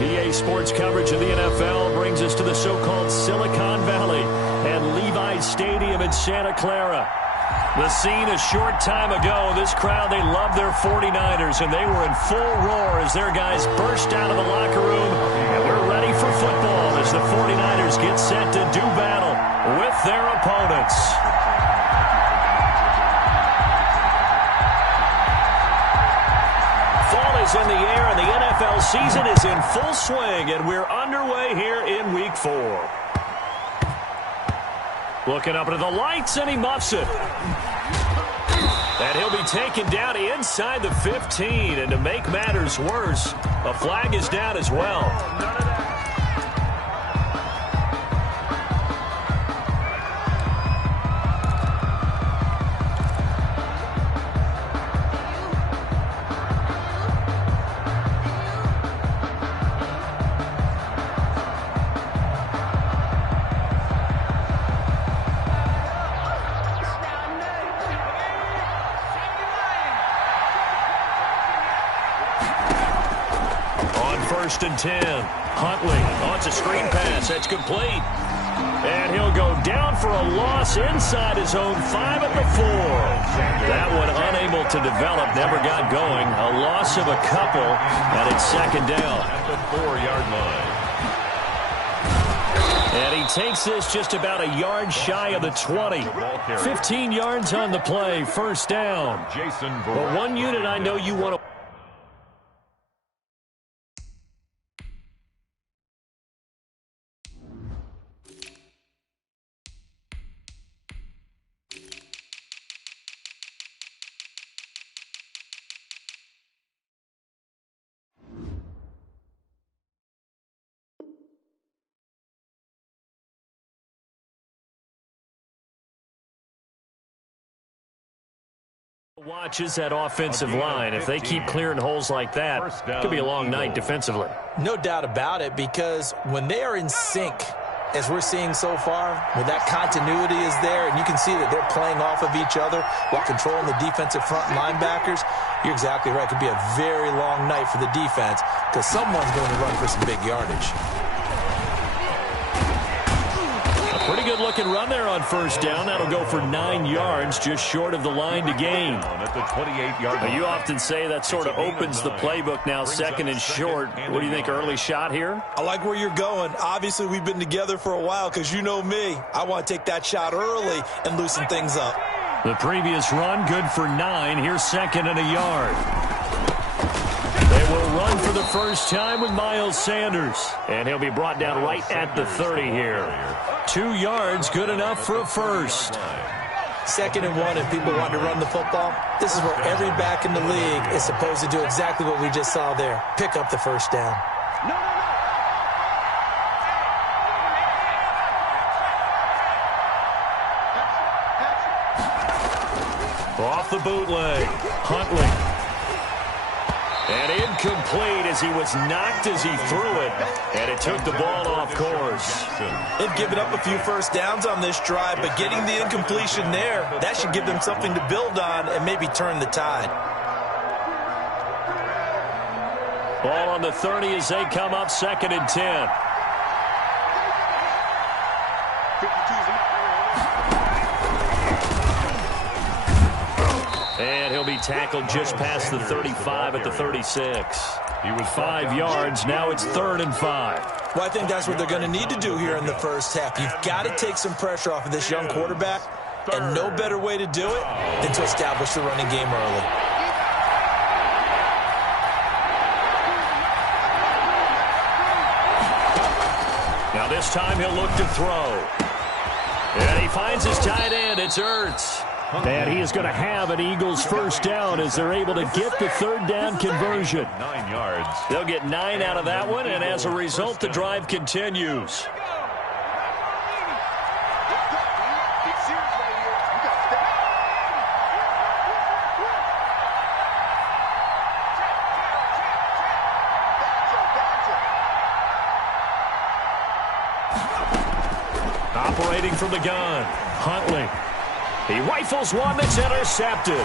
EA Sports coverage of the NFL brings us to the so-called Silicon Valley and Levi's Stadium in Santa Clara. The scene a short time ago, this crowd, they loved their 49ers, and they were in full roar as their guys burst out of the locker room. And we're ready for football as the 49ers get set to do battle with their opponents. Fall is in the air, and the NFL season is in full swing, and we're underway here in Week 4. Looking up into the lights, and he muffs it. And he'll be taken down inside the 15. And to make matters worse, a flag is down as well. First and 10. Huntley on a screen pass. That's complete. And he'll go down for a loss inside his own 5 at the 4. That one unable to develop, never got going. A loss of a couple, and it's second down. At the 4-yard line. And he takes this just about a yard shy of the 20. 15 yards on the play, first down. But one unit I know you want to watches that offensive line. If they keep clearing holes like that, it could be a long night defensively. No doubt about it, because when they are in sync, as we're seeing so far, when that continuity is there and you can see that they're playing off of each other while controlling the defensive front linebackers, you're exactly right. It could be a very long night for the defense because someone's going to run for some big yardage. Pretty good looking run there on first down. That'll go for 9 yards, just short of the line to gain. At the 28-yard line. You often say that sort of opens the playbook now, second and short. What do you think, early shot here? I like where you're going. Obviously, we've been together for a while because you know me. I want to take that shot early and loosen things up. The previous run, good for 9. Here's second and a yard. They will run for the first time with Miles Sanders. And he'll be brought down right at the 30 here. 2 yards, good enough for a first. Second and 1, if people want to run the football, this is where every back in the league is supposed to do exactly what we just saw there. Pick up the first down. Off the bootleg, Huntley. And incomplete as he was knocked as he threw it. And it took the ball off course. They've given up a few first downs on this drive, but getting the incompletion there, that should give them something to build on and maybe turn the tide. Ball on the 30 as they come up second and 10. And he'll be tackled just past the 35 at the 36. He was 5 yards. Now it's 3rd and 5. Well, I think that's what they're going to need to do here in the first half. You've got to take some pressure off of this young quarterback, and no better way to do it than to establish the running game early. Now this time he'll look to throw. And he finds his tight end. It's Ertz. And he is going to have an Eagles first down as they're able to get the 3rd down conversion. 9 yards. They'll get 9 out of that one, and as a result, the drive continues. Operating from the gun, Huntley. He rifles one that's intercepted.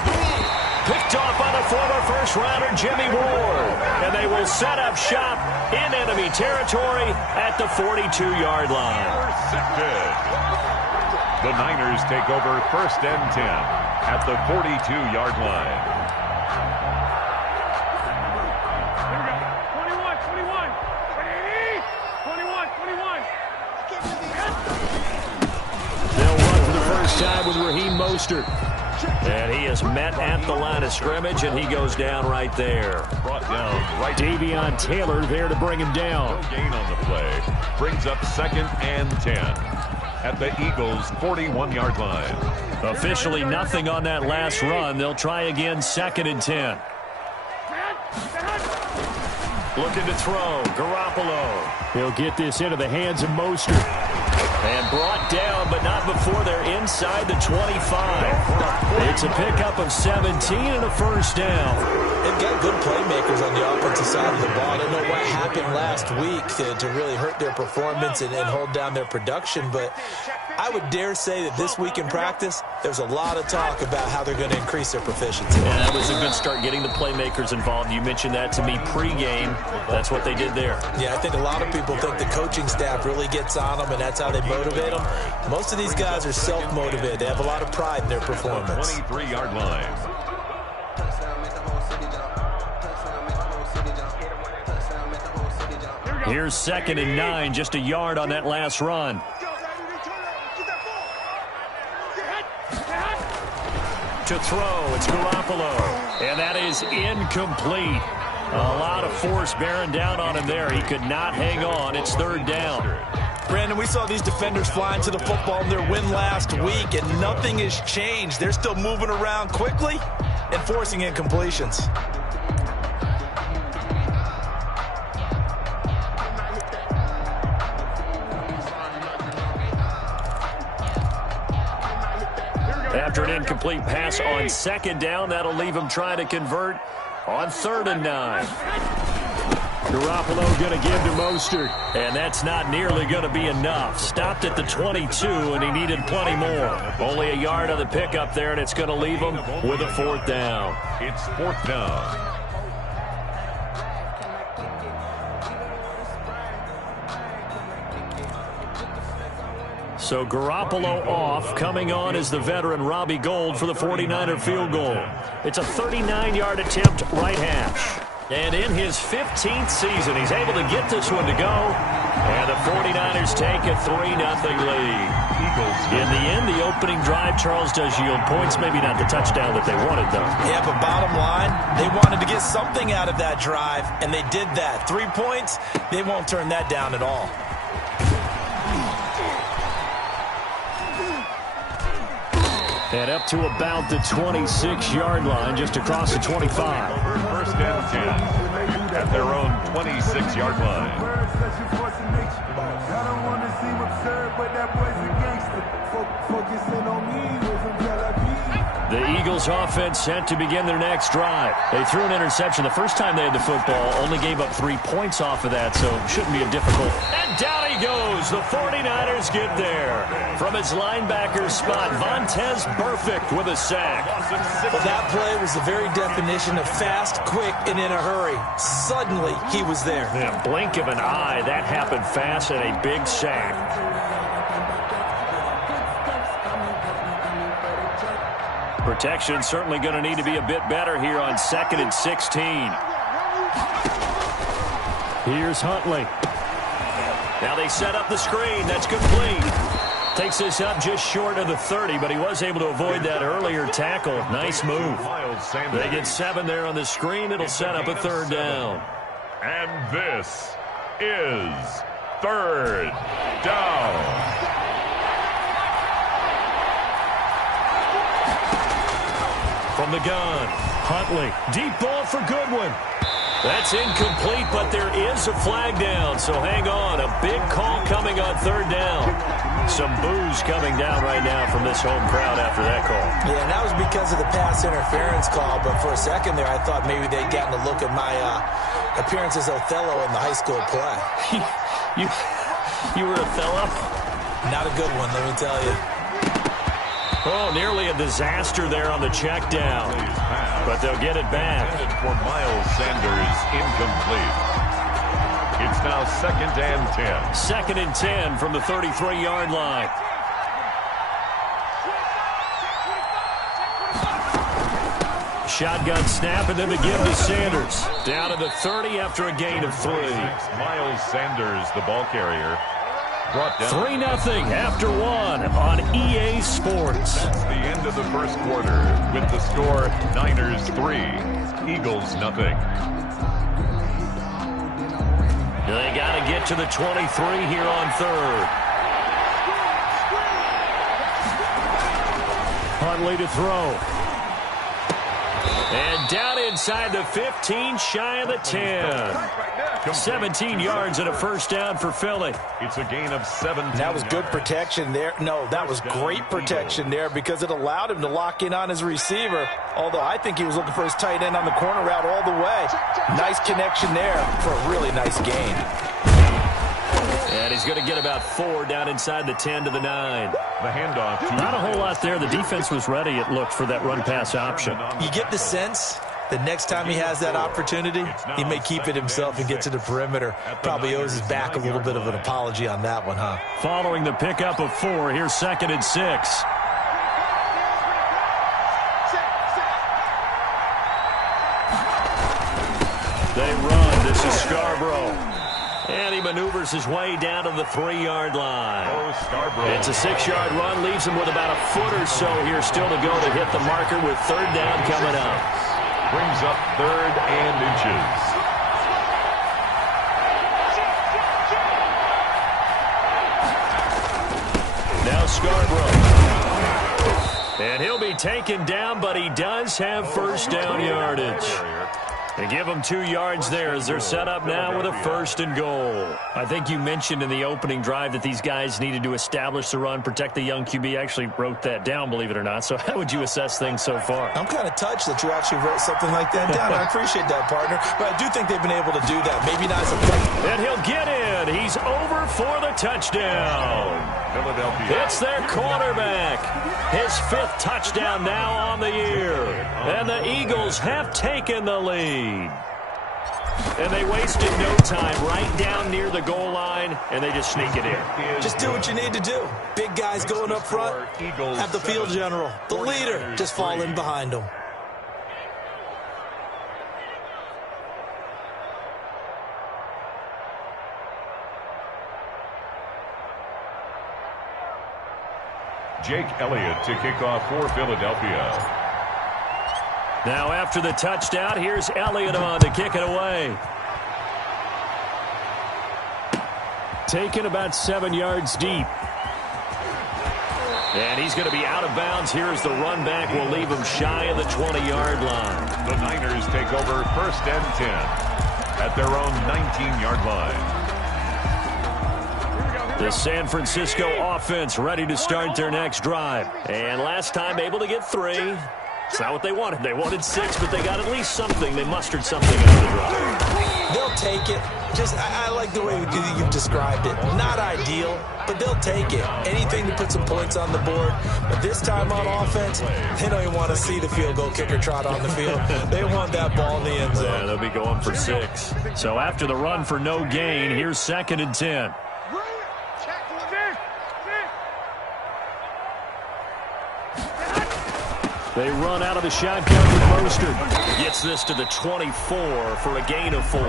Picked off by the former first-rounder Jimmy Ward. And they will set up shop in enemy territory at the 42-yard line. Intercepted. The Niners take over 1st and 10 at the 42-yard line. They'll run for the first time with Raheem Mostert. And he is met at the line of scrimmage, and he goes down right there. Brought down right. Davion Taylor there to bring him down. No gain on the play. Brings up 2nd and 10 at the Eagles' 41-yard line. Officially nothing on that last run. They'll try again 2nd and 10. Looking to throw. Garoppolo. He'll get this into the hands of Mostert. And brought down, but not before they're inside the 25. It's a pickup of 17 and a first down. They've got good playmakers on the offensive side of the ball. I don't know what happened last week to really hurt their performance and hold down their production, but I would dare say that this week in practice, there's a lot of talk about how they're going to increase their proficiency. Yeah, that was a good start getting the playmakers involved. You mentioned that to me pregame. That's what they did there. Yeah, I think a lot of people think the coaching staff really gets on them, and that's how they motivate them. Most of these guys are self-motivated. They have a lot of pride in their performance. 23-yard line. Here's 2nd and 9, just a yard on that last run. To throw, it's Garoppolo, and that is incomplete. A lot of force bearing down on him there. He could not hang on. It's 3rd down. Brandon, we saw these defenders flying to the football in their win last week, and nothing has changed. They're still moving around quickly and forcing incompletions. After an incomplete pass on 2nd down, that'll leave him trying to convert on 3rd and 9. Garoppolo going to give to Mostert, and that's not nearly going to be enough. Stopped at the 22, and he needed plenty more. Only a yard on the pickup there, and it's going to leave him with a 4th down. It's 4th down. So Garoppolo off. Coming on is the veteran Robbie Gould for the 49er field goal. It's a 39-yard attempt right hash. And in his 15th season, he's able to get this one to go. And the 49ers take a 3-0 lead. In the end, the opening drive, Charles, does yield points. Maybe not the touchdown that they wanted, though. Yeah, but bottom line, they wanted to get something out of that drive, and they did that. 3 points, they won't turn that down at all. And up to about the 26-yard line, just across the 25. 1st and 10 at their own 26-yard line. The Eagles offense set to begin their next drive. They threw an interception the first time they had the football, only gave up 3 points off of that, so shouldn't be a difficult. And down he goes. The 49ers get there. From his linebacker spot, Vontaze Burfict with a sack. Well, that play was the very definition of fast, quick, and in a hurry. Suddenly, he was there. Yeah, blink of an eye, that happened fast, and a big sack. Protection certainly going to need to be a bit better here on 2nd and 16. Here's Huntley. Now they set up the screen. That's complete. Takes this up just short of the 30, but he was able to avoid that earlier tackle. Nice move. They get 7 there on the screen. It'll set up a 3rd down. And this is 3rd down. From the gun, Huntley, deep ball for Goodwin. That's incomplete, but there is a flag down, so hang on. A big call coming on 3rd down. Some boos coming down right now from this home crowd after that call. Yeah, and that was because of the pass interference call, but for a second there I thought maybe they'd gotten a look at my appearance as Othello in the high school play. You were Othello? Not a good one, let me tell you. Oh, nearly a disaster there on the check down. but they'll get it back. Intended for Miles Sanders, incomplete. It's now 2nd and 10. 2nd and 10 from the 33-yard line. Shotgun snap, and then the give to Sanders. Down to the 30 after a gain of 3. Miles Sanders, the ball carrier, brought down. 3-0 after 1 on EA Sports. That's the end of the first quarter with the score Niners 3, Eagles 0. They got to get to the 23 here on 3rd. Huntley to throw. And down inside the 15, shy of the 10. 17 yards and a first down for Philly. It's a gain of 7. That was good protection there. No, that was great protection there because it allowed him to lock in on his receiver. Although I think he was looking for his tight end on the corner route all the way. Nice connection there for a really nice gain. And he's going to get about 4 down inside the 10 to the 9. The handoff. Not a whole lot there. The defense was ready, it looked, for that run-pass option. You get the sense the next time he has that opportunity, he may keep it himself and get to the perimeter. Probably owes his back a little bit of an apology on that one, huh? Following the pickup of 4, here's 2nd and 6. They run. This is Scarborough. And he maneuvers his way down to the 3-yard line. It's a 6-yard run, leaves him with about a foot or so here still to go to hit the marker with 3rd down coming up. Brings up 3rd and inches. Now Scarborough. And he'll be taken down, but he does have first down yardage. They give them 2 yards there as they're set up now with a 1st and goal. I think you mentioned in the opening drive that these guys needed to establish the run, protect the young QB. I actually wrote that down, believe it or not. So how would you assess things so far? I'm kind of touched that you actually wrote something like that down. I appreciate that, partner. But I do think they've been able to do that. Maybe not as a... And he'll get in. He's over for the touchdown. Philadelphia. It's their quarterback. His 5th touchdown now on the year. And the Eagles have taken the lead. And they wasted no time right down near the goal line, and they just sneak it in. Just do what you need to do. Big guys going up front, have the field general, the leader, just fall in behind them. Jake Elliott to kick off for Philadelphia. Now after the touchdown, here's Elliott on to kick it away. Taken about 7 yards deep. And he's going to be out of bounds here as the run back will leave him shy of the 20-yard line. The Niners take over 1st and 10 at their own 19-yard line. The San Francisco offense ready to start their next drive. And last time able to get 3. It's not what they wanted. They wanted 6, but they got at least something. They mustered something out of the drive. They'll take it. Just, I like the way you've described it. Not ideal, but they'll take it. Anything to put some points on the board. But this time on offense, they don't even want to see the field goal kicker trot on the field. They want that ball in the end zone. Yeah, they'll be going for 6. So after the run for no gain, here's 2nd and 10. They run out of the shotgun with Mostert. Gets this to the 24 for a gain of 4.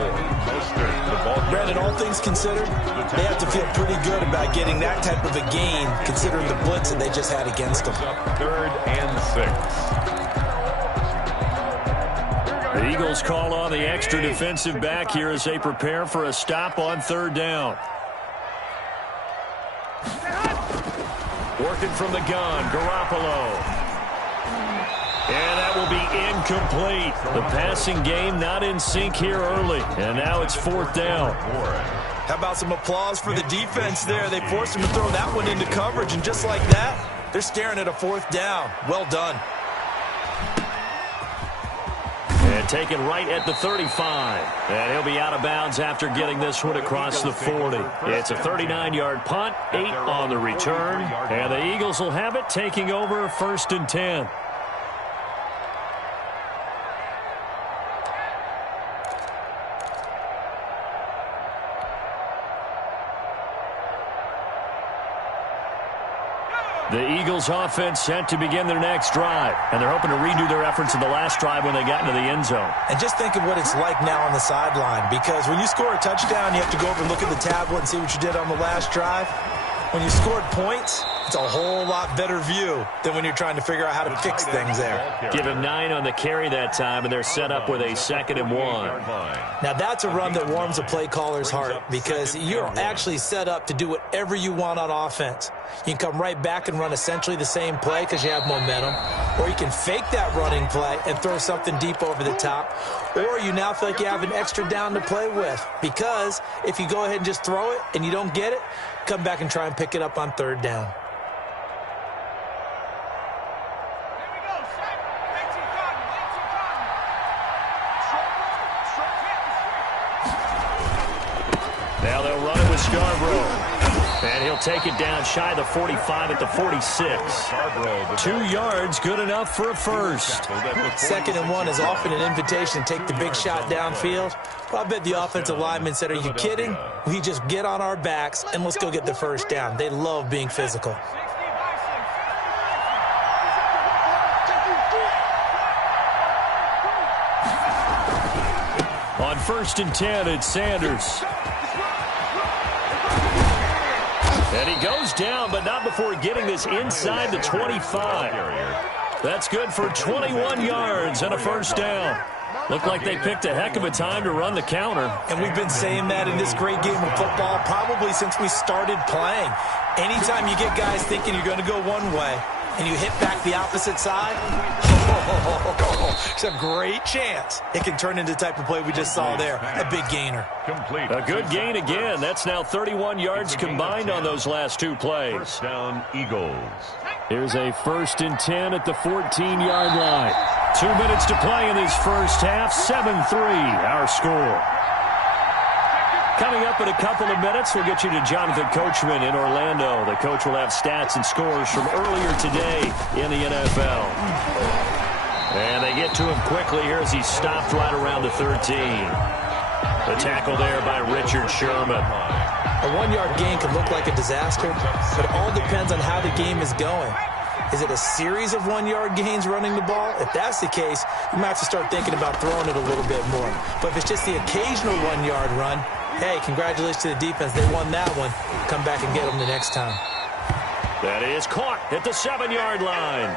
Brandon, all things considered, they have to feel pretty good about getting that type of a gain, considering the blitz that they just had against them. 3rd and 6. The Eagles call on the extra defensive back here as they prepare for a stop on 3rd down. Working from the gun, Garoppolo. And that will be incomplete. The passing game not in sync here early. And now it's 4th down. How about some applause for the defense there? They forced him to throw that one into coverage, and just like that, they're staring at a 4th down. Well done. And taken right at the 35. And he'll be out of bounds after getting this one across the 40. It's a 39-yard punt, 8 on the return. And the Eagles will have it, taking over 1st and 10. The Eagles offense set to begin their next drive, and they're hoping to redo their efforts in the last drive when they got into the end zone. And just think of what it's like now on the sideline, because when you score a touchdown, you have to go over and look at the tablet and see what you did on the last drive. When you scored points, it's a whole lot better view than when you're trying to figure out how to fix things there. Give him 9 on the carry that time, and they're set up with a 2nd and 1. Now, that's a run that warms a play caller's heart because you're actually set up to do whatever you want on offense. You can come right back and run essentially the same play because you have momentum, or you can fake that running play and throw something deep over the top, or you now feel like you have an extra down to play with because if you go ahead and just throw it and you don't get it, come back and try and pick it up on 3rd down. Now they'll run it with Scarborough. And he'll take it down shy of the 45 at the 46. 2 yards, good enough for a first. 2nd and 1 is often an invitation to take the big shot downfield. But I bet the offensive lineman said, are you kidding? We just get on our backs and let's go get the first down. They love being physical. On 1st and 10, it's Sanders. And he goes down, but not before getting this inside the 25. That's good for 21 yards and a first down. Looked like they picked a heck of a time to run the counter. And we've been saying that in this great game of football probably since we started playing. Anytime you get guys thinking you're going to go one way and you hit back the opposite side, it's a great chance it can turn into the type of play we just saw there, a big gainer. Complete. A good gain again. That's now 31 yards combined on those last 2 plays. First down, Eagles. Here's a 1st and 10 at the 14-yard line. 2 minutes to play in this first half. 7-3, our score. Coming up in a couple of minutes, we'll get you to Jonathan Coachman in Orlando. The coach will have stats and scores from earlier today in the NFL. And they get to him quickly here as he stopped right around the 13. The tackle there by Richard Sherman. A 1-yard gain can look like a disaster, but it all depends on how the game is going. Is it a series of 1-yard gains running the ball? If that's the case, you might have to start thinking about throwing it a little bit more. But if it's just the occasional 1-yard run, hey, congratulations to the defense. They won that one. Come back and get them the next time. That is caught at the 7-yard line.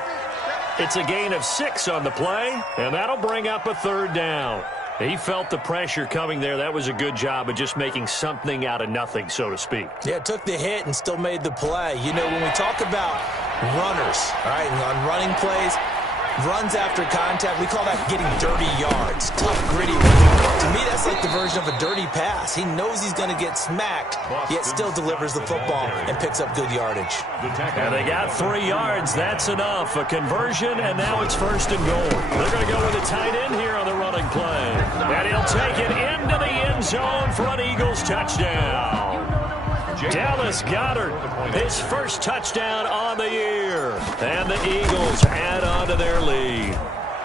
It's a gain of 6 on the play, and that'll bring up a 3rd down. He felt the pressure coming there. That was a good job of just making something out of nothing, so to speak. Yeah, took the hit and still made the play. You know, when we talk about runners, all right, and on running plays, runs after contact, we call that getting dirty yards, tough, gritty running. To me, that's like the version of a dirty pass. He knows he's going to get smacked, yet still delivers the football and picks up good yardage. And they got 3 yards. That's enough. A conversion, and now it's 1st and goal. They're going to go with a tight end here on the running play. And he'll take it into the end zone for an Eagles touchdown. Dallas Goedert, his first touchdown on the year. And the Eagles add on to their lead.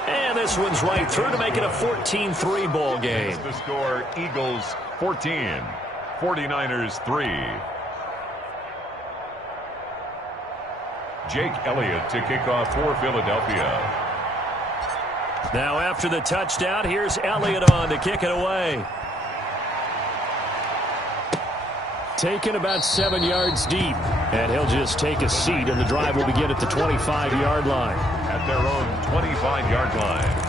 And this one's right through to make it a 14-3 ball game. The score, Eagles 14, 49ers 3. Jake Elliott to kick off for Philadelphia. Now after the touchdown, here's Elliott on to kick it away. Taken about 7 yards deep, and he'll just take a seat, and the drive will begin at the 25-yard line. At their own 25-yard line.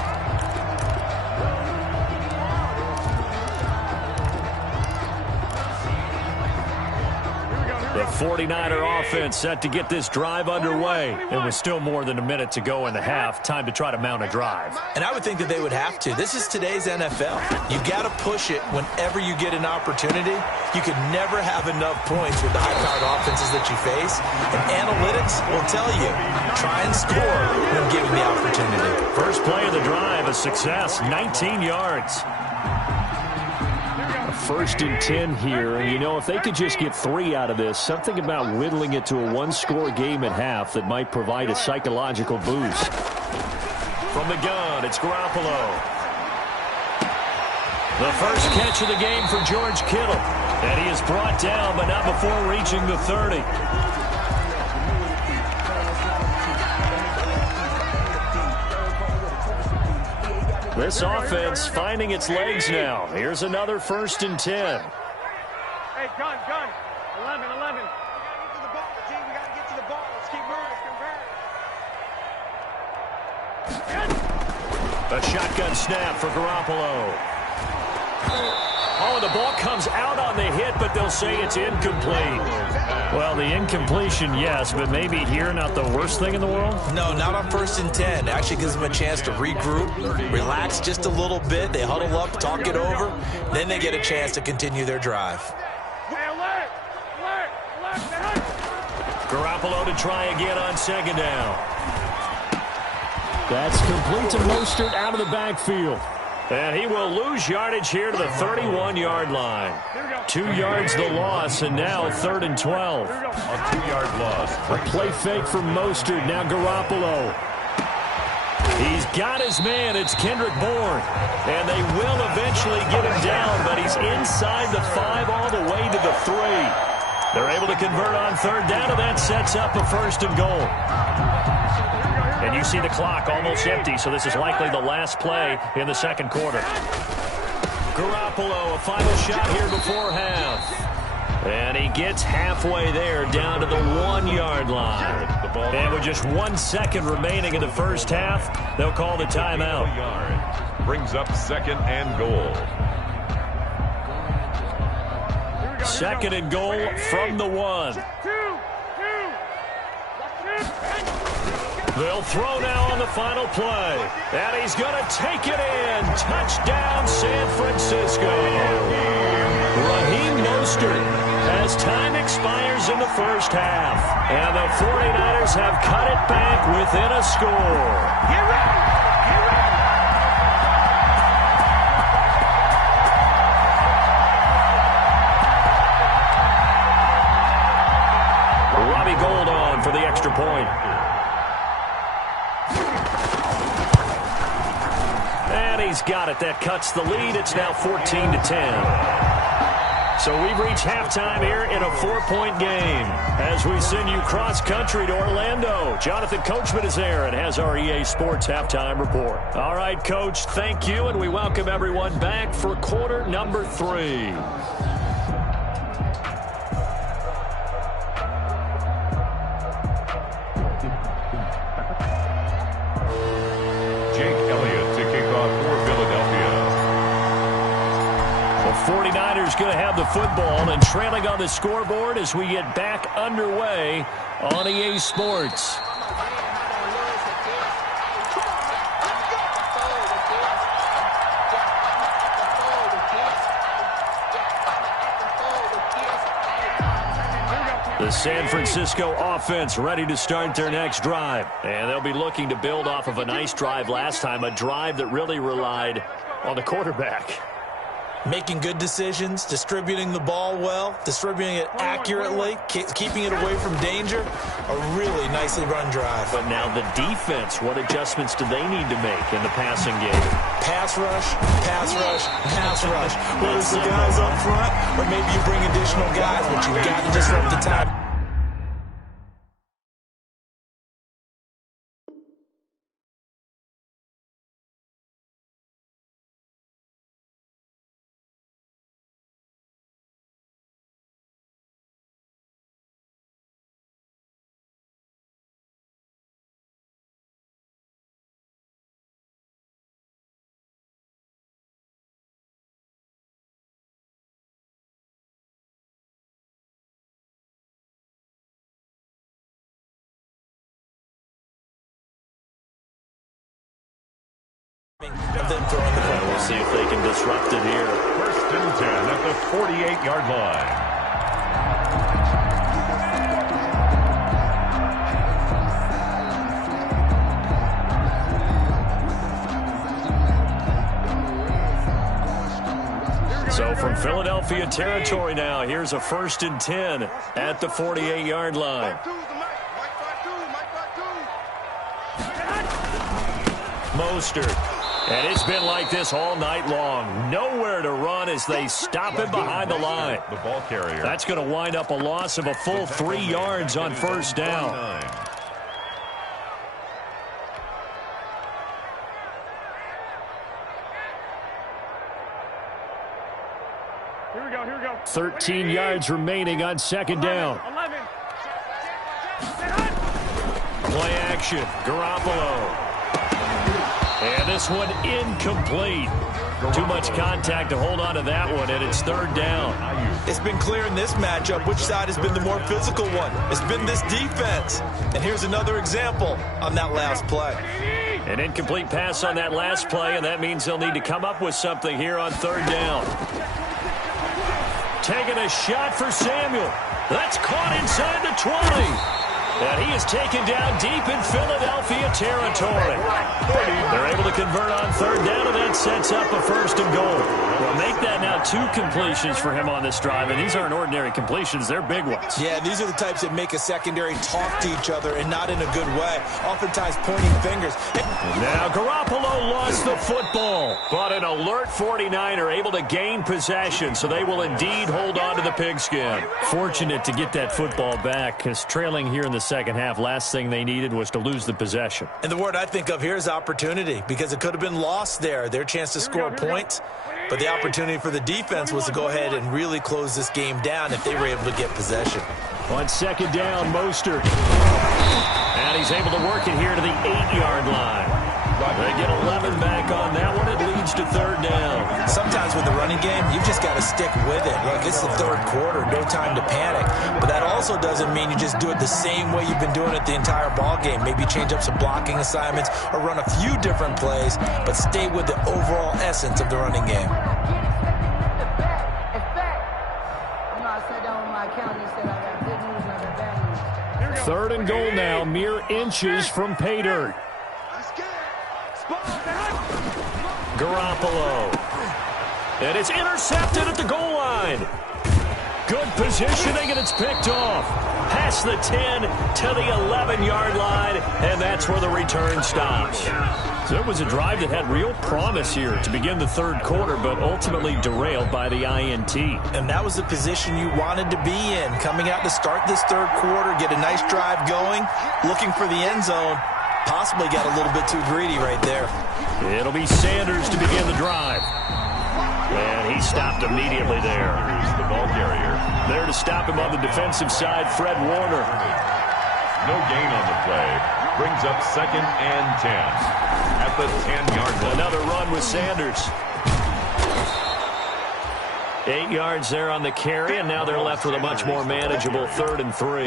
The 49er offense set to get this drive underway. And with still more than a minute to go in the half, time to try to mount a drive. And I would think that they would have to. This is today's NFL. You got to push it whenever you get an opportunity. You could never have enough points with the high-powered offenses that you face. And analytics will tell you, try and score when given the opportunity. First play of the drive, a success, 19 yards. 1st and 10 here, and you know, if they could just get 3 out of this, something about whittling it to a 1-score game at half that might provide a psychological boost. From the gun, it's Garoppolo. The first catch of the game for George Kittle, and he is brought down, but not before reaching the 30. This offense finding its legs now. Here's another 1st and 10. Hey, gun. 11. We got to get to the ball, G. We got to get to the ball. Let's keep moving. A shotgun snap for Garoppolo. Oh, the ball comes out on the hit, but they'll say it's incomplete. Well, the incompletion, yes, but maybe here not the worst thing in the world? No, not on 1st and 10. Actually gives them a chance to regroup, relax just a little bit. They huddle up, talk it over. Then they get a chance to continue their drive. Garoppolo to try again on 2nd down. That's complete to Mostert out of the backfield. And he will lose yardage here to the 31-yard line. 2 yards the loss, and now 3rd and 12. A 2-yard loss. A play fake from Mostert. Now Garoppolo. He's got his man. It's Kendrick Bourne. And they will eventually get him down, but he's inside the 5 all the way to the 3. They're able to convert on 3rd down, and that sets up a 1st and goal. And you see the clock almost empty, so this is likely the last play in the 2nd quarter. Garoppolo, a final shot here before half. And he gets halfway there, down to the 1-yard line. And with just 1 second remaining in the first half, they'll call the timeout. Brings up 2nd and goal. 2nd and goal from the 1. They'll throw now on the final play. And he's going to take it in. Touchdown, San Francisco. Raheem Mostert as time expires in the first half. And the 49ers have cut it back within a score. Get ready! Get ready! Robbie Gould on for the extra point. And he's got it. That cuts the lead. It's now 14-10. So we've reached halftime here in a 4-point game. As we send you cross-country to Orlando, Jonathan Coachman is there and has our EA Sports halftime report. All right, Coach, thank you, and we welcome everyone back for quarter number 3. Jake Elliott to kick off for Philadelphia. The 49ers going to have the football and trailing on the scoreboard as we get back underway on EA Sports. The San Francisco offense ready to start their next drive. And they'll be looking to build off of a nice drive last time, a drive that really relied on the quarterback. Making good decisions, distributing the ball well, distributing it accurately, keeping it away from danger. A really nicely run drive. But now the defense, what adjustments do they need to make in the passing game? Pass rush, pass rush, pass rush. Whether it's the guys up front or maybe you bring additional guys, but you've got to disrupt the time. Of them throwing the football. We'll see if they can disrupt it here. 1st and 10 at the 48-yard line. So from Philadelphia territory now, here's a 1st and 10 at the 48-yard line. Mostert. And it's been like this all night long. Nowhere to run as they stop him behind the line. The ball carrier. That's going to wind up a loss of a full 3 yards on 1st down. 13 yards remaining on second down. 11. Play action. Garoppolo. And this one incomplete. Too much contact to hold on to that one, and it's third down. It's been clear in this matchup which side has been the more physical one. It's been this defense. And here's another example on that last play. An incomplete pass on that last play, and that means they'll need to come up with something here on third down. Taking a shot for Samuel. That's caught inside the 20. And he is taken down deep in Philadelphia territory. They're able to convert on third down, and that sets up a first and goal. Well, make that now 2 completions for him on this drive, and these aren't ordinary completions. They're big ones. Yeah, these are the types that make a secondary talk to each other, and not in a good way, oftentimes pointing fingers. And now Garoppolo lost the football, but an alert 49er able to gain possession, so they will indeed hold on to the pigskin. Fortunate to get that football back, because trailing here in the second half, last thing they needed was to lose the possession. And the word I think of here is opportunity, because it could have been lost there, their chance to score points. But the opportunity for the defense was to go ahead and really close this game down if they were able to get possession. On second down, Mostert. And he's able to work it here to the 8-yard line. They get 11 back on that one. It leads to third down. Sometimes with the running game, you've just got to stick with it. Look, it's the third quarter, no time to panic. But that also doesn't mean you just do it the same way you've been doing it the entire ball game. Maybe change up some blocking assignments or run a few different plays, but stay with the overall essence of the running game. Third and goal now, mere inches from pay dirt. Garoppolo. And it's intercepted at the goal line. Good positioning, and it's picked off. Past the 10 to the 11-yard line, and that's where the return stops. So it was a drive that had real promise here to begin the third quarter, but ultimately derailed by the INT. And that was the position you wanted to be in, coming out to start this third quarter, get a nice drive going, looking for the end zone. Possibly got a little bit too greedy right there. It'll be Sanders to begin the drive. And he stopped immediately there. Here's the ball carrier. There to stop him on the defensive side, Fred Warner. No gain on the play. Brings up second and 10 at the 10-yard line. Another run with Sanders. 8 yards there on the carry, and now they're left with a much more manageable 3rd and 3.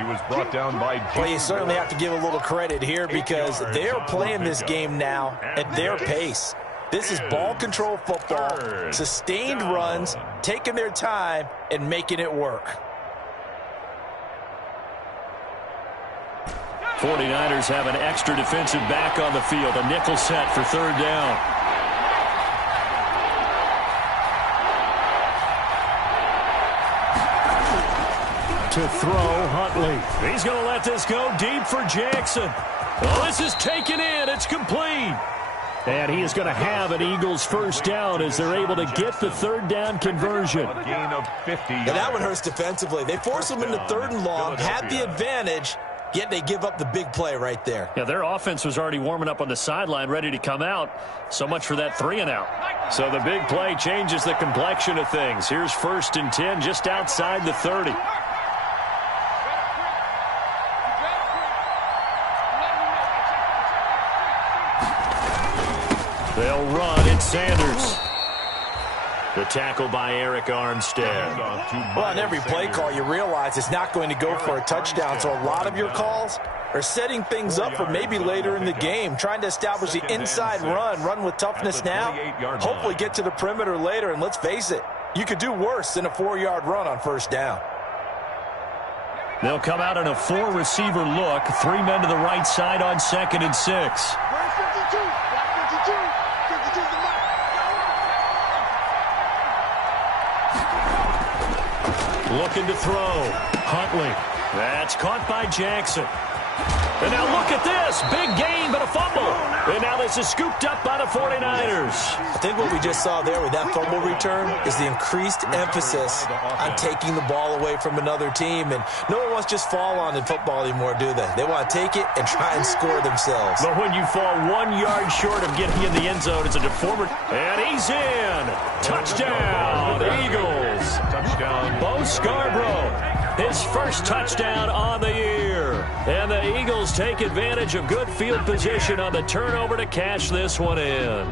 He was brought down by... Well, you certainly have to give a little credit here because they're playing this game now at their pace. This is ball control football, sustained runs, taking their time, and making it work. 49ers have an extra defensive back on the field, a nickel set for third down. To throw, Huntley. He's going to let this go deep for Jackson. Oh, this is taken in. It's complete. And he is going to have an Eagles first down as they're able to get the third down conversion. A gain of 50. And that one hurts defensively. They force them into 3rd and long, had the advantage, yet they give up the big play right there. Yeah, their offense was already warming up on the sideline, ready to come out. So much for that 3 and out. So the big play changes the complexion of things. Here's 1st and 10 just outside the 30. They'll run. It's Sanders. The tackle by Eric Armstead. Well, on every play call, you realize it's not going to go for a touchdown. So a lot of your calls are setting things up for maybe later in the game, trying to establish the inside run with toughness now, hopefully get to the perimeter later. And let's face it, you could do worse than a 4-yard run on 1st down. They'll come out in a 4-receiver look. 3 men to the right side on 2nd and 6. Looking to throw. Huntley. That's caught by Jackson. And now look at this. Big gain, but a fumble. And now this is scooped up by the 49ers. I think what we just saw there with that fumble return is the increased emphasis on taking the ball away from another team. And no one wants to just fall on in football anymore, do they? They want to take it and try and score themselves. But when you fall 1 yard short of getting in the end zone, it's a deformer. And he's in. Touchdown, Eagles. Touchdown. Bo Scarborough, his first touchdown on the year. And the Eagles take advantage of good field position on the turnover to cash this one in.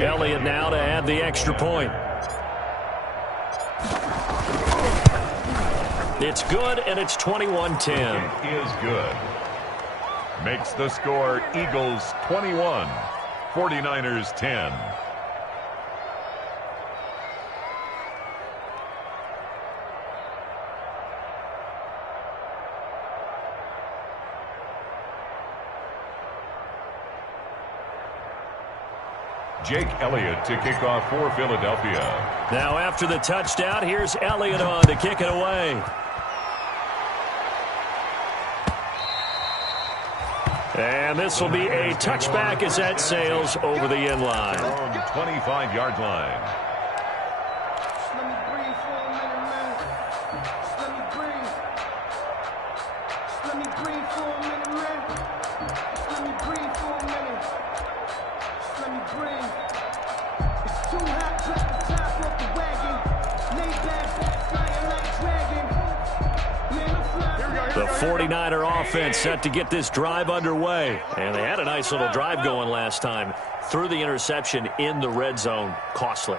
Elliott now to add the extra point. It's good, and it's 21-10. It is good. Makes the score Eagles 21, 49ers 10. Jake Elliott to kick off for Philadelphia. Now after the touchdown, here's Elliott on to kick it away. And this will be a touchback as that sails over the end line. 25-yard line. Let me breathe for a minute, man. Let me breathe. Let me breathe for a minute, man. Let me breathe for a minute. Let me breathe. It's too hot, drop the top off the wagon. Lay back, flying like dragon. Man, I'm flying. The 49er offense set to get this drive underway. And they had a nice little drive going last time. Threw the interception in the red zone. Costly.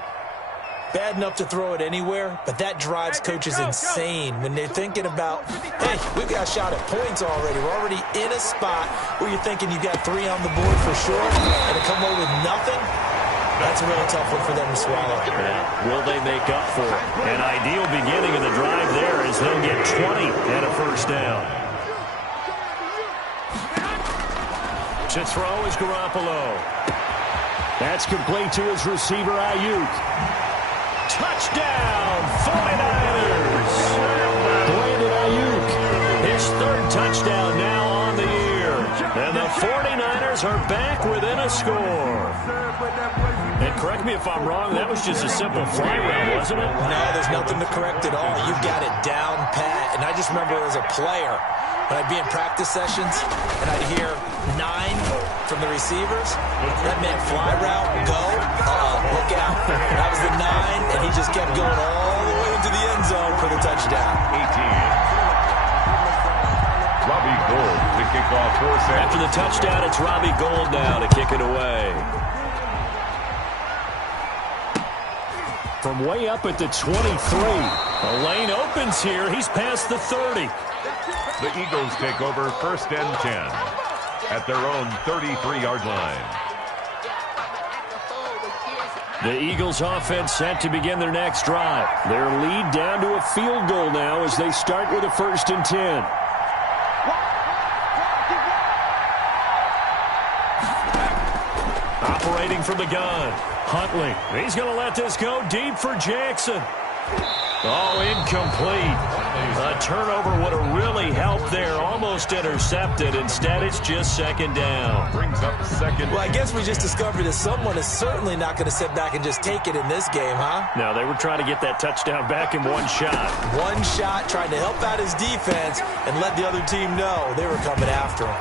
Bad enough to throw it anywhere, but that drives coaches insane when they're thinking about, hey, we've got a shot at points already. We're already in a spot where you're thinking you got 3 on the board for sure, and to come away with nothing, that's a really tough one for them to swallow. Yeah. Will they make up for it? An ideal beginning of the drive there as they'll get 20 and a first down. To throw is Garoppolo. That's complete to his receiver, Ayuk. Touchdown, 49ers. Brandon Ayuk, his 3rd touchdown now on the year. And the 49ers are back within a score. And correct me if I'm wrong, that was just a simple fly route, wasn't it? No, there's nothing to correct at all. You've got it down pat. And I just remember as a player, when I'd be in practice sessions and I'd hear 9 from the receivers, that meant fly route, go, look out. That was the 9, and he just kept going all the way into the end zone for the touchdown. 18. Robbie Gould to kick off for San. After the touchdown, it's Robbie Gould now to kick it away. From way up at the 23. The lane opens here. He's past the 30. The Eagles take over 1st and 10 at their own 33-yard line. The Eagles offense set to begin their next drive. Their lead down to a field goal now as they start with a 1st and 10. Operating from the gun. Huntley. He's going to let this go deep for Jackson. Oh, incomplete. A turnover would have really helped there. Almost intercepted. Instead, it's just 2nd down. Brings up 2nd. Well, I guess we just discovered that someone is certainly not going to sit back and just take it in this game, huh? No, they were trying to get that touchdown back in one shot. One shot, trying to help out his defense and let the other team know they were coming after him.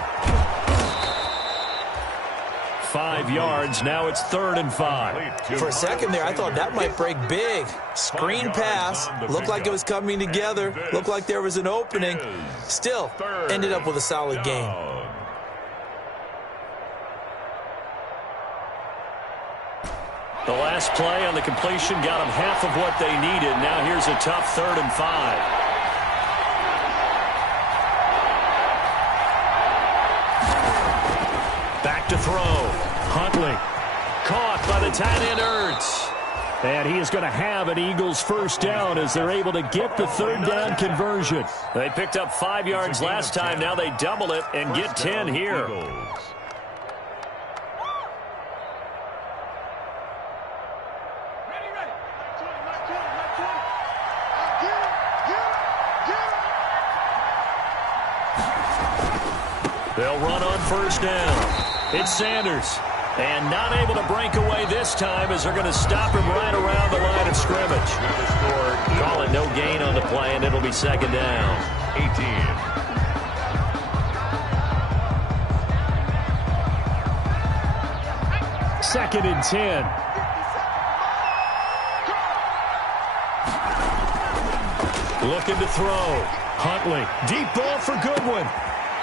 5 yards. Now it's 3rd and 5. For a second there, I thought that might break big. Screen pass. Looked like it was coming together. Looked like there was an opening. Still, ended up with a solid game. The last play on the completion got them half of what they needed. Now here's a tough 3rd and 5. Back to throw. Huntley. Caught by the tight end Ertz. And he is going to have an Eagles 1st down as they're able to get the 3rd down conversion. They picked up 5 yards last time. Now they double it and get 10 here. They'll run on 1st down. It's Sanders. And not able to break away this time as they're going to stop him right around the line of scrimmage. Call it no gain on the play, and it'll be 2nd down. 18. 2nd and 10. Looking to throw. Huntley. Deep ball for Goodwin.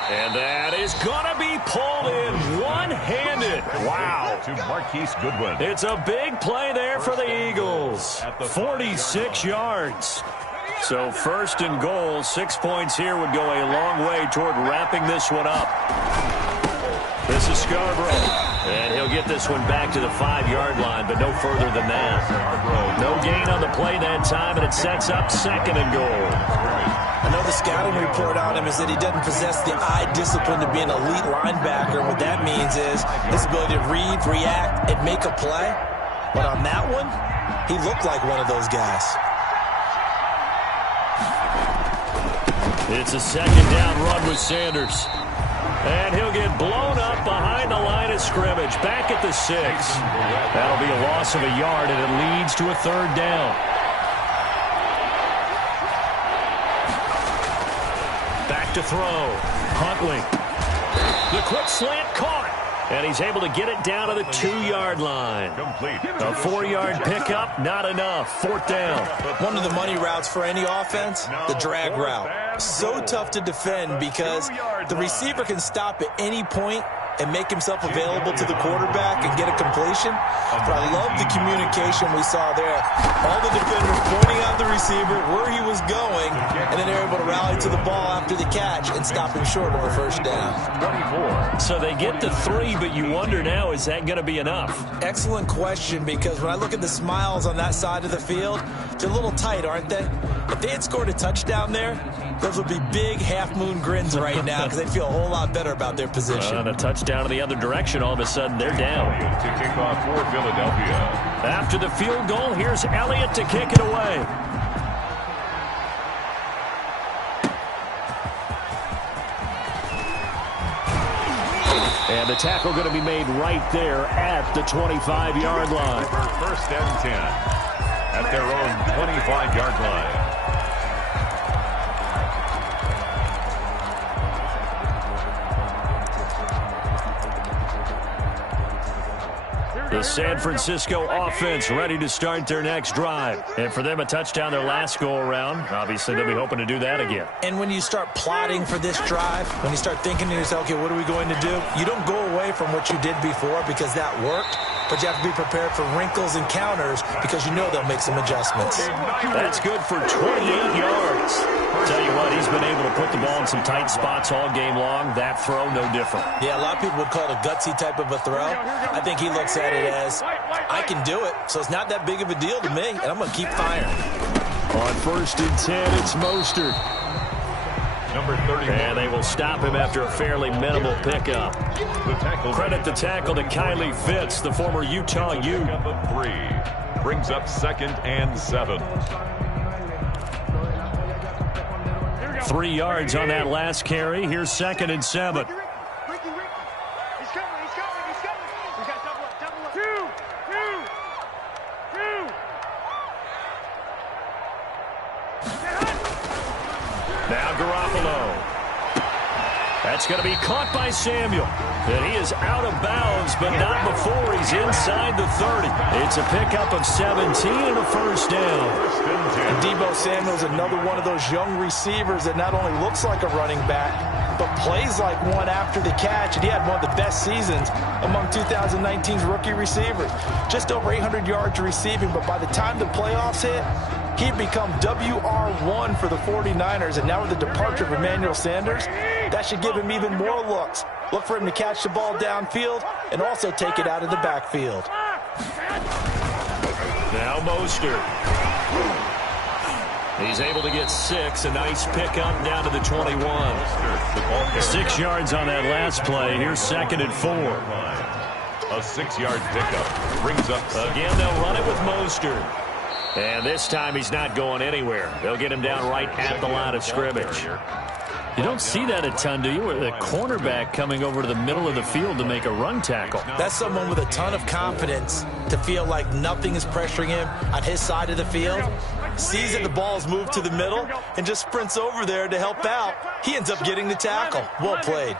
And that is going to be pulled in one-handed. Wow. To Marquise Goodwin. It's a big play there for the Eagles. 46 yards. So 1st and goal, 6 points here would go a long way toward wrapping this one up. This is Scarborough. And he'll get this one back to the 5-yard line, but no further than that. No gain on the play that time, and it sets up 2nd and goal. I know the scouting report on him is that he doesn't possess the eye discipline to be an elite linebacker. What that means is his ability to read, react, and make a play. But on that one, he looked like one of those guys. It's a 2nd down run with Sanders. And he'll get blown up behind the line of scrimmage. Back at the 6. That'll be a loss of a yard, and it leads to a 3rd down. Back to throw. Huntley. The quick slant caught. And he's able to get it down to the 2-yard line. Complete. A 4-yard pickup, not enough. 4th down. One of the money routes for any offense, the drag route. So tough to defend because the receiver can stop at any point and make himself available to the quarterback and get a completion. But I love the communication we saw there. All the defenders pointing out the receiver, where he was going, and then they're able to rally to the ball after the catch and stop him short of a 1st down. 24. So they get to 3, but you wonder now, is that going to be enough? Excellent question, because when I look at the smiles on that side of the field, they're a little tight, aren't they? If they had scored a touchdown there, those would be big half-moon grins right now because they'd feel a whole lot better about their position. And a touchdown in the other direction, all of a sudden they're down. To kick off for Philadelphia. After the field goal, here's Elliott to kick it away. And the tackle going to be made right there at the 25-yard line. 1st and 10 at their own 25-yard line. The San Francisco offense ready to start their next drive. And for them, a touchdown their last go-around. Obviously, they'll be hoping to do that again. And when you start plotting for this drive, when you start thinking to yourself, okay, what are we going to do? You don't go away from what you did before because that worked, but you have to be prepared for wrinkles and counters because you know they'll make some adjustments. That's good for 28 yards. Tell you what, he's been able to put the ball in some tight spots all game long. That throw, no different. Yeah, a lot of people would call it a gutsy type of a throw. I think he looks at it as, I can do it, so it's not that big of a deal to me, and I'm going to keep firing. On 1st and 10, it's Mostert. Number 30. And they will stop him after a fairly minimal pickup. Credit the tackle to Kylie Fitz, the former Utah U. 3 brings up 2nd and 7. 3 yards on that last carry. Here's 2nd and 7. Now Garoppolo. That's going to be caught by Samuel. And he is out of bounds, but not before he's inside the 30. It's a pickup of 17 and a 1st down. And Deebo Samuel's another one of those young receivers that not only looks like a running back, but plays like one after the catch. And he had one of the best seasons among 2019's rookie receivers. Just over 800 yards receiving, but by the time the playoffs hit, he'd become WR1 for the 49ers. And now with the departure of Emmanuel Sanders, that should give him even more looks. Look for him to catch the ball downfield and also take it out of the backfield. Now Mostert. He's able to get 6. A nice pickup down to the 21. 6 yards on that last play. Here's 2nd and 4. A 6-yard pickup brings up. Again, they'll run it with Mostert. And this time he's not going anywhere. They'll get him down right at the line of scrimmage. You don't see that a ton, do you? With a cornerback coming over to the middle of the field to make a run tackle. That's someone with a ton of confidence to feel like nothing is pressuring him on his side of the field. Sees that the ball is moved to the middle and just sprints over there to help out. He ends up getting the tackle. Well played.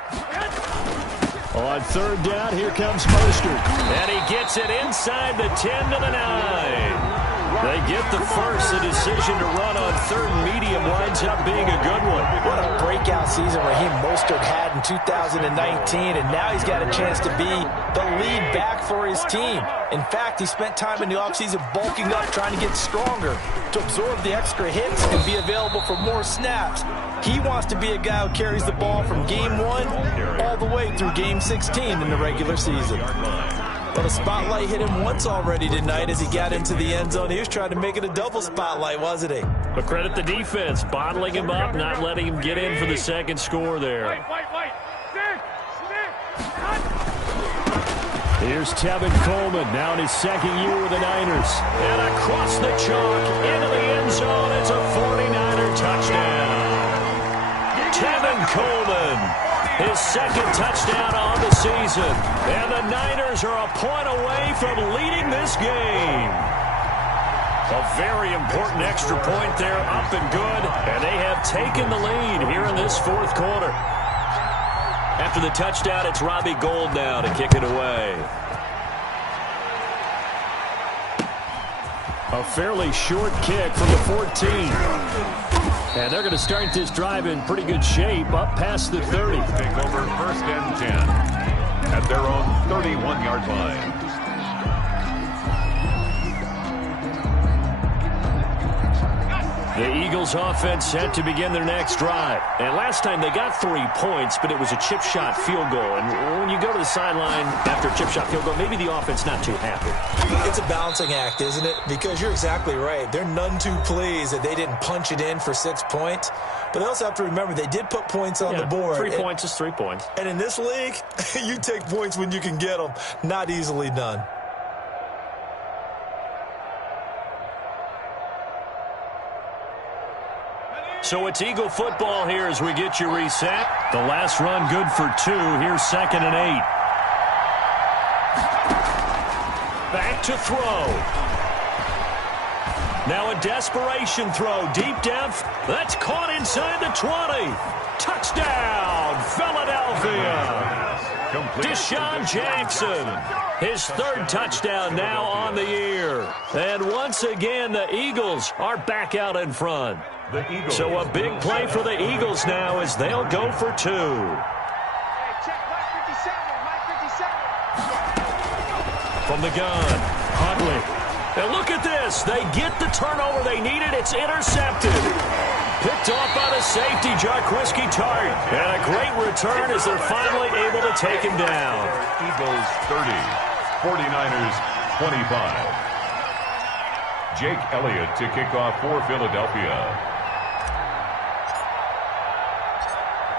On 3rd down, here comes Mostert. And he gets gets it inside the 10 to the 9. They get the first. The decision to run on third and medium winds up being a good one. What a breakout season Raheem Mostert had in 2019, and now he's got a chance to be the lead back for his team. In fact, he spent time in the offseason bulking up, trying to get stronger, to absorb the extra hits and be available for more snaps. He wants to be a guy who carries the ball from game 1 all the way through game 16 in the regular season. But a spotlight hit him once already tonight as he got into the end zone. He was trying to make it a double spotlight, wasn't he? But credit the defense, bottling him up, not letting him get in for the second score there. Here's Tevin Coleman, now in his second year with the Niners. And across the chalk, into the end zone, it's a 49er touchdown. Tevin Coleman, his second touchdown on the season. And the Niners are a point away from leading this game. A very important extra point there, up and good. And they have taken the lead here in this fourth quarter. After the touchdown, it's Robbie Gould now to kick it away. A fairly short kick from the 14. And they're going to start this drive in pretty good shape, up past the 30. Take over first and 10 at their own 31-yard line. The Eagles offense set to begin their next drive. And last time they got 3 points, but it was a chip shot field goal. And when you go to the sideline after a chip shot field goal, maybe the offense not too happy. It's a balancing act, isn't it? Because you're exactly right. They're none too pleased that they didn't punch it in for 6 points. But they also have to remember they did put points on the board. 3 points is 3 points. And in this league, you take points when you can get them. Not easily done. So it's Eagle football here as we get you reset. The last run good for 2. Here's 2nd and 8. Back to throw. Now a desperation throw. Deep depth. That's caught inside the 20. Touchdown, Philadelphia. Deshaun Jackson. His 3rd touchdown now on the year. And once again, the Eagles are back out in front. So a big play for the Eagles now as they'll go for 2. From the gun, Huntley. And look at this. They get the turnover they needed. It's intercepted. Picked off by the safety, Jarquiski Tart. And a great return as they're finally able to take him down. Eagles 30, 49ers 25. Jake Elliott to kick off for Philadelphia.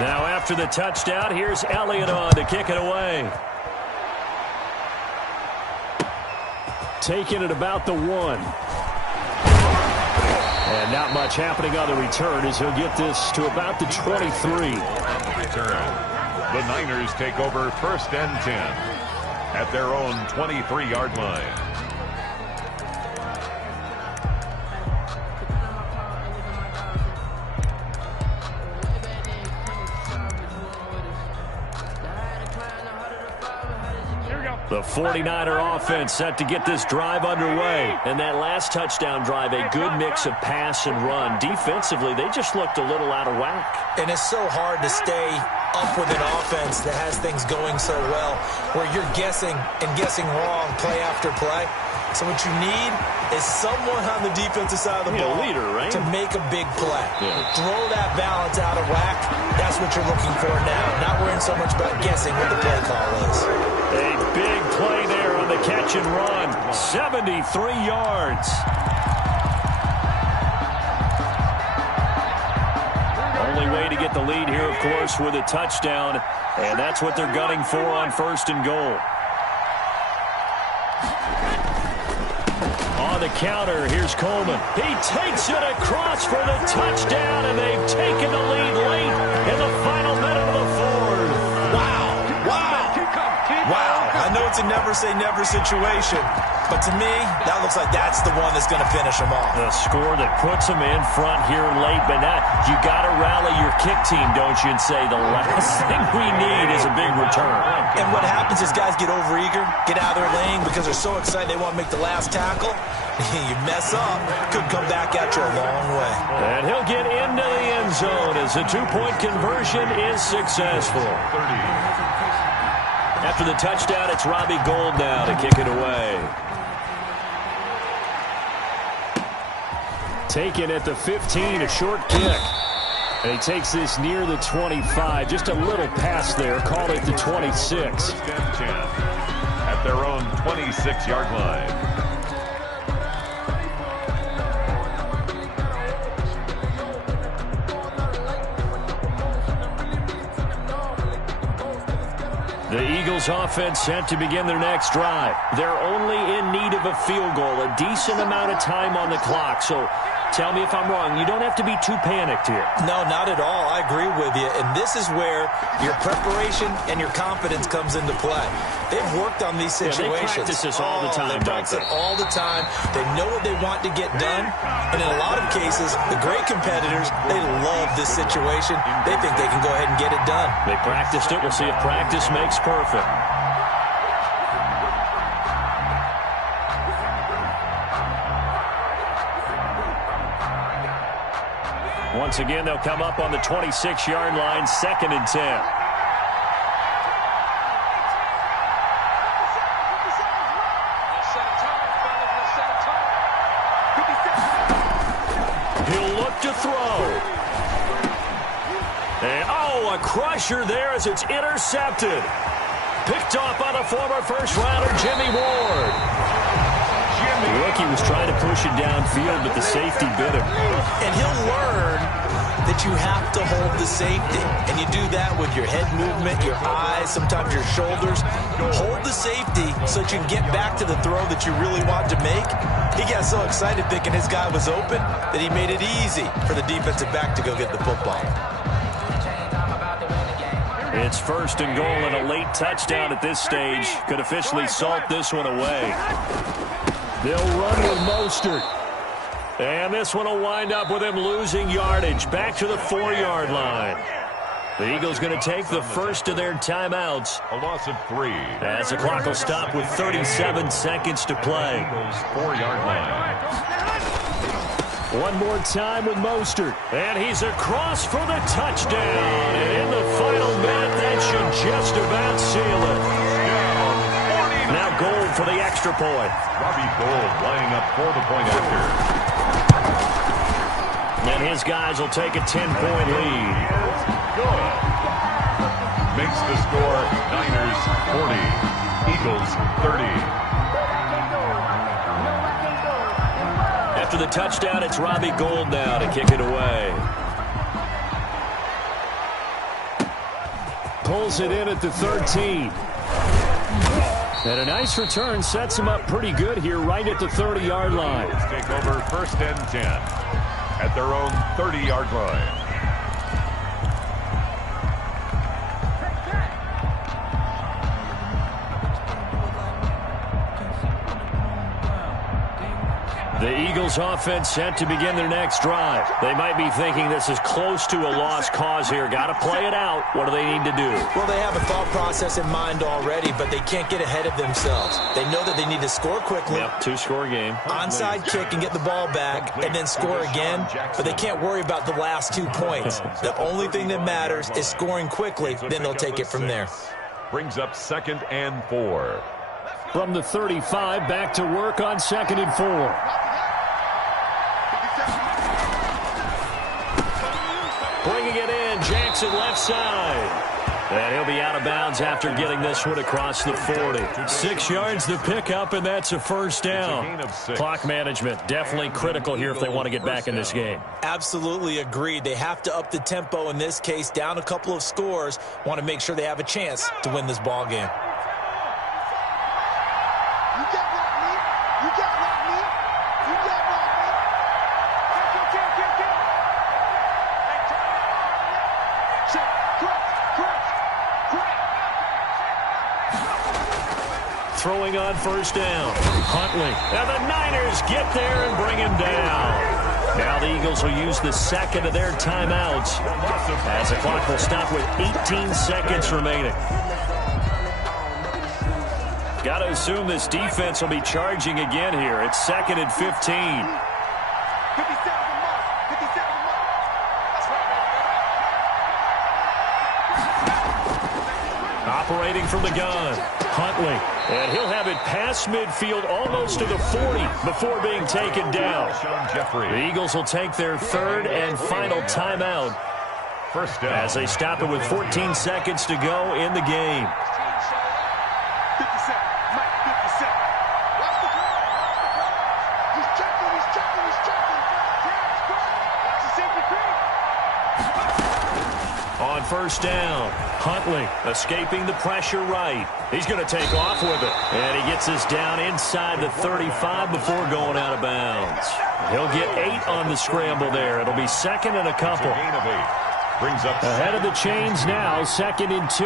Now after the touchdown, here's Elliott on to kick it away. Taking it about the 1. And not much happening on the return as he'll get this to about the 23. Return. The Niners take over first and 10 at their own 23-yard line. The 49er offense set to get this drive underway. And that last touchdown drive, a good mix of pass and run. Defensively, they just looked a little out of whack. And it's so hard to stay up with an offense that has things going so well, where you're guessing and guessing wrong play after play. So what you need is someone on the defensive side of the ball leader, right? to make a big play. Throw that balance out of whack. That's what you're looking for now. Not worrying so much about guessing what the play call is. A big play there on the catch and run. 73 yards. Only way to get the lead here, of course, with a touchdown. And that's what they're gunning for on 1st and goal. On the counter, here's Coleman. He takes it across for the touchdown, and they've taken the lead late in the final minute of the 4th. Wow. I know it's a never say never situation, But to me, that looks like that's the one that's going to finish them off. The score that puts them in front here late. But now you got to rally your kick team, don't you, and say the last thing we need is a big return. And what happens is guys get overeager, get out of their lane because they're so excited they want to make the last tackle. You mess up, could come back at you a long way. And he'll get into the end zone as the two-point conversion is successful. After the touchdown, it's Robbie Gould now to kick it away. Taken at the 15, a short kick. And he takes this near the 25. Just a little pass there. Call it the 26. At their own 26-yard line. The Eagles offense set to begin their next drive. They're only in need of a field goal, a decent amount of time on the clock. So tell me if I'm wrong. You don't have to be too panicked here. No, not at all. I agree with you. And this is where your preparation and your confidence comes into play. They've worked on these situations. Yeah, they practice this all the time, They practice it all the time. They know what they want to get done. And in a lot of cases, the great competitors, they love this situation. They think they can go ahead and get it done. They practiced it. We'll see if practice makes perfect. Once again, they'll come up on the 26-yard line, 2nd and 10. He'll look to throw. And, a crusher there as it's intercepted. Picked off by the former first-rounder, Jimmy Ward. The rookie was trying to push it downfield, but the safety bit him. And he'll learn that you have to hold the safety. And you do that with your head movement, your eyes, sometimes your shoulders. Hold the safety so that you can get back to the throw that you really want to make. He got so excited thinking his guy was open that he made it easy for the defensive back to go get the football. It's 1st and goal, and a late touchdown at this stage could officially salt this one away. They'll run with Mostert. And this one will wind up with him losing yardage. Back to the 4-yard line. The Eagles going to take the first of their timeouts. A loss of 3. As the clock will stop with 37 seconds to play. 4-yard line. One more time with Mostert. And he's across for the touchdown. And in the final minute, that should just about seal it. Now Gould for the extra point. Robbie Gould lining up for the point after. And his guys will take a 10-point lead. Good. Makes the score Niners 40, Eagles 30. After the touchdown, it's Robbie Gould now to kick it away. Pulls it in at the 13. And a nice return sets him up pretty good here right at the 30-yard line. Take over 1st and 10 at their own 30-yard line. The Eagles offense set to begin their next drive. They might be thinking this is close to a lost cause here. Got to play it out. What do they need to do? Well, they have a thought process in mind already, but they can't get ahead of themselves. They know that they need to score quickly. Yep, 2-score game. Onside kick and get the ball back and then score again, but they can't worry about the last 2 points. The only thing that matters is scoring quickly, then they'll take it from there. Brings up 2nd and 4. From the 35, back to work on 2nd and 4. Bringing it in, Jackson left side. And he'll be out of bounds after getting this one across the 40. 6 yards to pick up, and that's a first down. Clock management, definitely critical here if they want to get back in this game. Absolutely agreed. They have to up the tempo in this case, down a couple of scores. Want to make sure they have a chance to win this ball game. throwing on first down. Huntley. And the Niners get there and bring him down. Now the Eagles will use the second of their timeouts as the clock will stop with 18 seconds remaining. Got to assume this defense will be charging again here. It's 2nd and 15. Operating from the gun, Huntley. And he'll have it past midfield almost to the 40 before being taken down. The Eagles will take their 3rd and final timeout First down. as they stop it with 14 seconds to go in the game. On first down, Huntley escaping the pressure right. He's going to take off with it. And he gets this down inside the 35 before going out of bounds. He'll get 8 on the scramble there. It'll be 2nd and a couple. Gain of 8. Brings up Ahead of the chains now, 2nd and 2.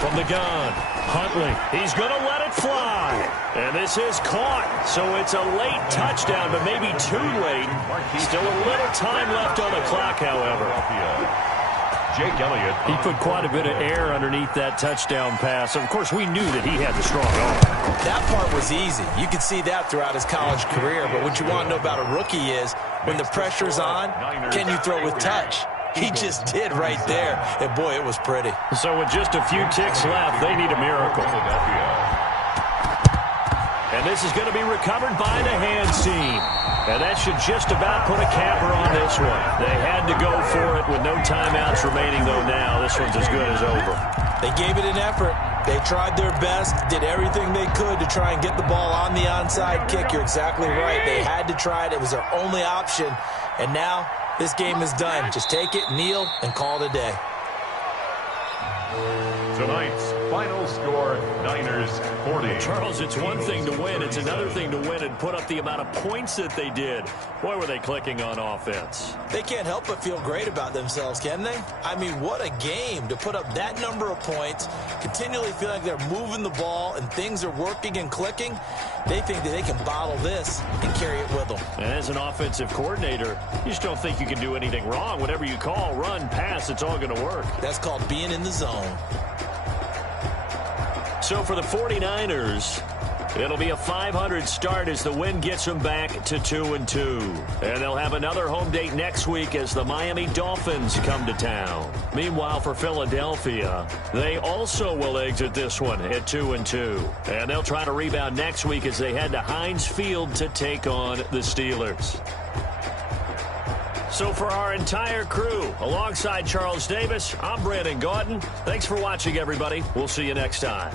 From the gun, Huntley. He's going to let it fly. And this is caught. So it's a late touchdown, but maybe too late. Still a little time left on the clock, however. Jake Elliott. He put quite a bit of air underneath that touchdown pass. Of course, we knew that he had the strong arm. That part was easy. You could see that throughout his college career. But what you want to know about a rookie is when the pressure's on, can you throw with touch? He just did right there. And, boy, it was pretty. So with just a few ticks left, they need a miracle. And this is going to be recovered by the hands team. And that should just about put a capper on this one. They had to go for it with no timeouts remaining, though now. This one's as good as over. They gave it an effort. They tried their best, did everything they could to try and get the ball on the onside kick. You're exactly right. They had to try it. It was their only option. And now this game is done. Just take it, kneel, and call it a day. Tonight's final score, Niners 40. Charles, it's one thing to win. It's another thing to win and put up the amount of points that they did. Boy, were they clicking on offense. They can't help but feel great about themselves, can they? I mean, what a game to put up that number of points, continually feel like they're moving the ball and things are working and clicking. They think that they can bottle this and carry it with them. And as an offensive coordinator, you just don't think you can do anything wrong. Whatever you call, run, pass, it's all going to work. That's called being in the zone. So for the 49ers, it'll be a 500 start as the win gets them back to 2-2. And they'll have another home date next week as the Miami Dolphins come to town. Meanwhile, for Philadelphia, they also will exit this one at 2-2. And they'll try to rebound next week as they head to Heinz Field to take on the Steelers. So for our entire crew, alongside Charles Davis, I'm Brandon Gaudin. Thanks for watching, everybody. We'll see you next time.